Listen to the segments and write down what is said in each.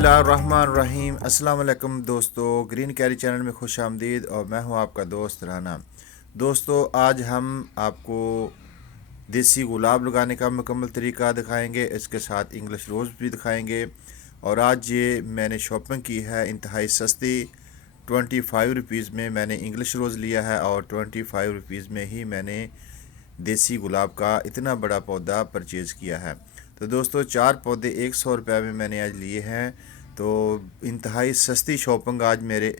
बिस्मिल्लाहिर्रहमानिर्रहीम। अस्सलाम वालेकुम दोस्तों, ग्रीन कैरी चैनल में खुश आमदीद। और मैं हूं आपका दोस्त राना। दोस्तों, आज हम आपको देसी गुलाब लगाने का मुकम्मल तरीका दिखाएंगे, इसके साथ इंग्लिश रोज़ भी दिखाएंगे। और आज ये मैंने शॉपिंग की है इंतहाई सस्ती। 25 रुपीज़ में मैंने इंग्लिश रोज़ लिया है और 25 रुपीज़ में ही मैंने देसी गुलाब का इतना बड़ा पौधा परचेज़ किया है। तो दोस्तों, 4 पौधे 100 रुपये में मैंने आज लिए हैं। तो इंतहाई सस्ती शॉपिंग आज मेरे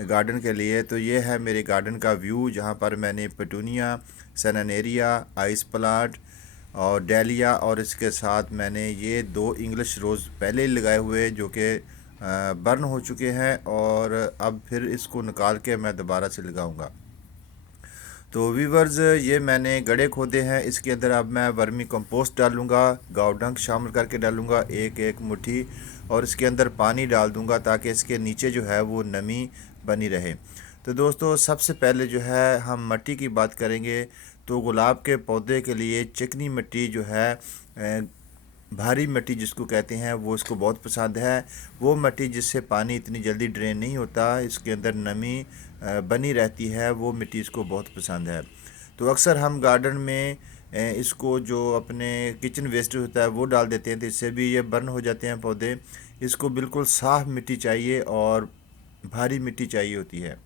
गार्डन के लिए। तो ये है मेरे गार्डन का व्यू, जहाँ पर मैंने पेटूनिया, सैनेरिया, आइस प्लांट और डेलिया, और इसके साथ मैंने ये 2 इंग्लिश रोज़ पहले ही लगाए हुए जो कि बर्न हो चुके हैं, और अब फिर इसको निकाल के मैं दोबारा से लगाऊंगा। तो वीवर्स, ये मैंने गड्ढे खोदे हैं, इसके अंदर अब मैं वर्मी कंपोस्ट डालूंगा, गावडंक शामिल करके डालूंगा एक एक मुट्ठी, और इसके अंदर पानी डाल दूंगा ताकि इसके नीचे जो है वो नमी बनी रहे। तो दोस्तों, सबसे पहले जो है हम मिट्टी की बात करेंगे। तो गुलाब के पौधे के लिए चिकनी मिट्टी जो है, भारी मिट्टी जिसको कहते हैं, वो इसको बहुत पसंद है। वो मिट्टी जिससे पानी इतनी जल्दी ड्रेन नहीं होता, इसके अंदर नमी बनी रहती है, वो मिट्टी इसको बहुत पसंद है। तो अक्सर हम गार्डन में इसको जो अपने किचन वेस्ट होता है वो डाल देते हैं, तो इससे भी ये बर्न हो जाते हैं पौधे। इसको बिल्कुल साफ़ मिट्टी चाहिए और भारी मिट्टी चाहिए होती है।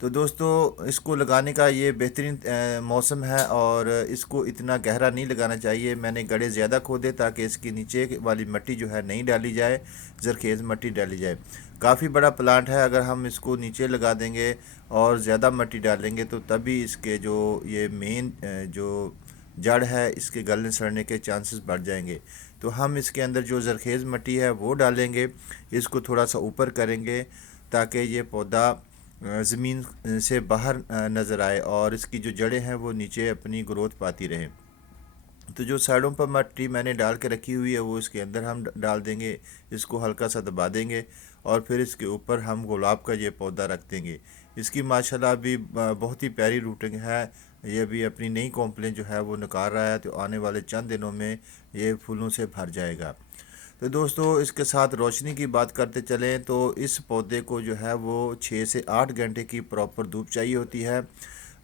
तो दोस्तों, इसको लगाने का ये बेहतरीन मौसम है, और इसको इतना गहरा नहीं लगाना चाहिए। मैंने गड्ढे ज़्यादा खोदे ताकि इसके नीचे वाली मिट्टी जो है नहीं डाली जाए, ज़रखेज़ मिट्टी डाली जाए। काफ़ी बड़ा प्लांट है, अगर हम इसको नीचे लगा देंगे और ज़्यादा मिट्टी डालेंगे तो तभी इसके जो ये मेन जो जड़ है, इसके गलने सड़ने के चांसेस बढ़ जाएंगे। तो हम इसके अंदर जो ज़रखेज़ मिट्टी है वो डालेंगे, इसको थोड़ा सा ऊपर करेंगे ताकि ये पौधा ज़मीन से बाहर नज़र आए और इसकी जो जड़ें हैं वो नीचे अपनी ग्रोथ पाती रहें। तो जो साइडों पर मिट्टी मैंने डाल के रखी हुई है वो इसके अंदर हम डाल देंगे, इसको हल्का सा दबा देंगे, और फिर इसके ऊपर हम गुलाब का ये पौधा रख देंगे। इसकी माशाल्लाह भी बहुत ही प्यारी रूटिंग है। ये भी अपनी नई कॉम्प्लेन जो है वो निकाल रहा है, तो आने वाले चंद दिनों में ये फूलों से भर जाएगा। तो दोस्तों, इसके साथ रोशनी की बात करते चलें तो इस पौधे को जो है वो 6 से 8 घंटे की प्रॉपर धूप चाहिए होती है।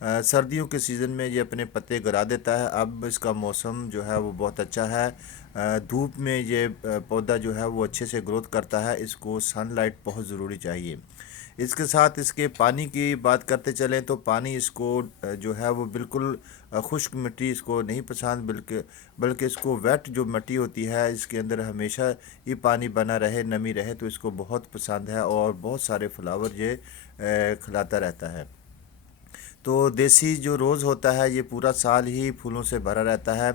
सर्दियों के सीज़न में ये अपने पत्ते गिरा देता है। अब इसका मौसम जो है वो बहुत अच्छा है। धूप में ये पौधा जो है वो अच्छे से ग्रोथ करता है। इसको सनलाइट बहुत ज़रूरी चाहिए। इसके साथ इसके पानी की बात करते चलें तो पानी इसको जो है वो बिल्कुल खुश्क मिट्टी इसको नहीं पसंद, बल्कि इसको वेट जो मिट्टी होती है इसके अंदर हमेशा ये पानी बना रहे, नमी रहे, तो इसको बहुत पसंद है और बहुत सारे फ्लावर ये खिलाता रहता है। तो देसी जो रोज़ होता है ये पूरा साल ही फूलों से भरा रहता है।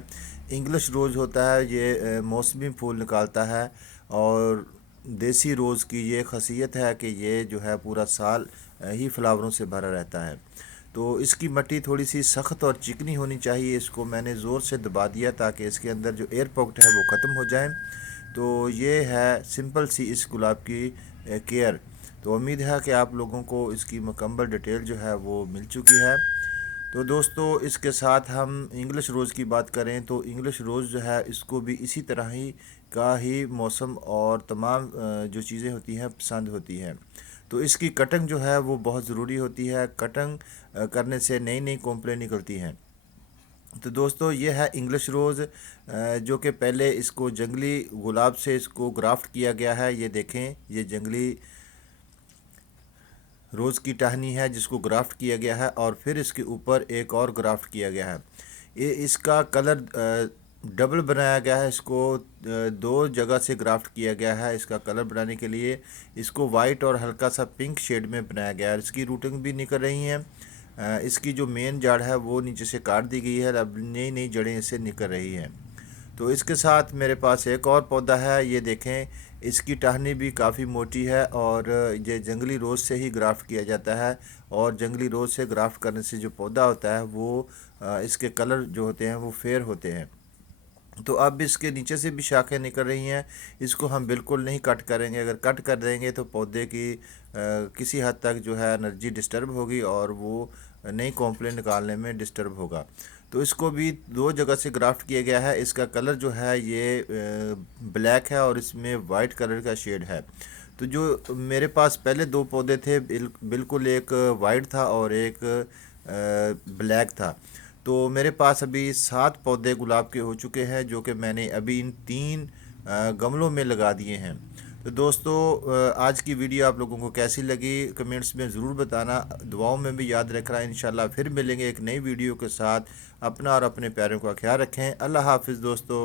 इंग्लिश रोज़ होता है ये मौसमी फूल निकालता है। और देसी रोज़ की ये ख़ासियत है कि ये जो है पूरा साल ही फ्लावरों से भरा रहता है। तो इसकी मिट्टी थोड़ी सी सख्त और चिकनी होनी चाहिए। इसको मैंने ज़ोर से दबा दिया ताकि इसके अंदर जो एयर पॉकेट है वो ख़त्म हो जाए। तो ये है सिंपल सी इस गुलाब की केयर। तो उम्मीद है कि आप लोगों को इसकी मुकम्मल डिटेल जो है वो मिल चुकी है। तो दोस्तों, इसके साथ हम इंग्लिश रोज़ की बात करें तो इंग्लिश रोज़ जो है इसको भी इसी तरह ही का ही मौसम और तमाम जो चीज़ें होती हैं पसंद होती हैं। तो इसकी कटिंग जो है वो बहुत ज़रूरी होती है। कटिंग करने से नई नई कॉम्प्लेन निकलती हैं। तो दोस्तों, ये है इंग्लिश रोज़, जो कि पहले इसको जंगली गुलाब से इसको ग्राफ्ट किया गया है। ये देखें, ये जंगली रोज़ की टहनी है जिसको ग्राफ्ट किया गया है, और फिर इसके ऊपर एक और ग्राफ्ट किया गया है। ये इसका कलर डबल बनाया गया है। इसको 2 जगह से ग्राफ्ट किया गया है। इसका कलर बनाने के लिए इसको वाइट और हल्का सा पिंक शेड में बनाया गया है। इसकी रूटिंग भी निकल रही हैं। इसकी जो मेन जड़ है वो नीचे से काट दी गई है, अब नई नई जड़ें इससे निकल रही हैं। तो इसके साथ मेरे पास एक और पौधा है, ये देखें, इसकी टहनी भी काफ़ी मोटी है, और ये जंगली रोज़ से ही ग्राफ्ट किया जाता है। और जंगली रोज़ से ग्राफ्ट करने से जो पौधा होता है वो इसके कलर जो होते हैं वो फेयर होते हैं। तो अब इसके नीचे से भी शाखें निकल रही हैं। इसको हम बिल्कुल नहीं कट करेंगे। अगर कट कर देंगे तो पौधे की किसी हद तक जो है एनर्जी डिस्टर्ब होगी और वो नई कॉम्प्लेन निकालने में डिस्टर्ब होगा। तो इसको भी दो जगह से ग्राफ्ट किया गया है। इसका कलर जो है ये ब्लैक है और इसमें वाइट कलर का शेड है। तो जो मेरे पास पहले दो पौधे थे बिल्कुल एक वाइट था और एक ब्लैक था। तो मेरे पास अभी 7 पौधे गुलाब के हो चुके हैं, जो कि मैंने अभी इन 3 गमलों में लगा दिए हैं। तो दोस्तों आज की वीडियो आप लोगों को कैसी लगी कमेंट्स में ज़रूर बताना, दुआओं में भी याद रखना। इंशाल्लाह फिर मिलेंगे एक नई वीडियो के साथ। अपना और अपने प्यारों का ख्याल रखें। अल्लाह हाफिज़ दोस्तों।